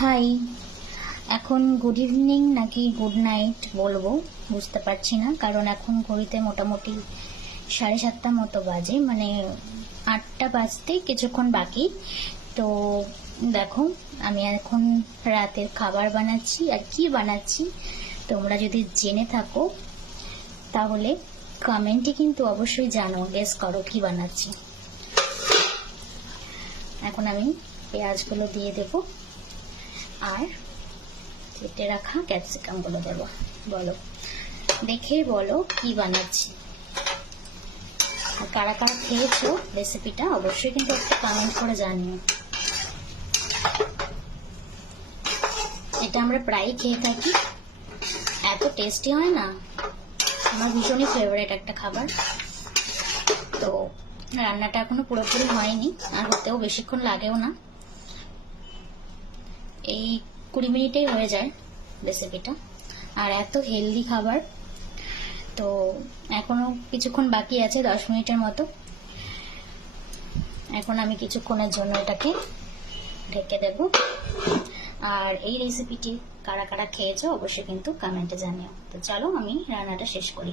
High, এখন good evening নাকি good night বলবো বুঝতে পারছি না, কারণ এখন ঘড়িতে মোটামুটি 7:30 মতো বাজে, মানে 8টা বাজতে কিছুক্ষণ বাকি। তো দেখো, আমি এখন রাতের খাবার বানাচ্ছি। আর কি বানাচ্ছি তোমরা যদি জেনে থাকো তাহলে কমেন্টে কিন্তু অবশ্যই জানো, গেস করো কি বানাচ্ছি। এখন আমি পেঁয়াজগুলো দিয়ে দেবো আর কেটে রাখা ক্যাপসিকাম গুলো দেবো। বলো, দেখে বলো কি বানাচ্ছি। আর কারা কারা খেয়েছো রেসিপিটা অবশ্যই কিন্তু একটা কমেন্ট করে জানিও। এটা আমরা প্রায়ই খেয়ে থাকি, এত টেস্টি হয় না, আমার ভীষণই ফেভারিট একটা খাবার। তো রান্নাটা এখনো পুরোপুরি হয়নি, আর হতেও বেশিক্ষণ লাগেও না, এই 20 মিনিটেই হয়ে যায় রেসিপিটা। আর এত হেলদি খাবার। তো এখনো কিছুক্ষণ বাকি আছে, 10 মিনিটের মতো। এখন আমি কিছুক্ষণের জন্য এটাকে ঢেকে দেব। আর এই রেসিপিটি কারা কারা খেয়েছো অবশ্যই কিন্তু কমেন্টে জানিও। তো চলো আমি রান্নাটা শেষ করি।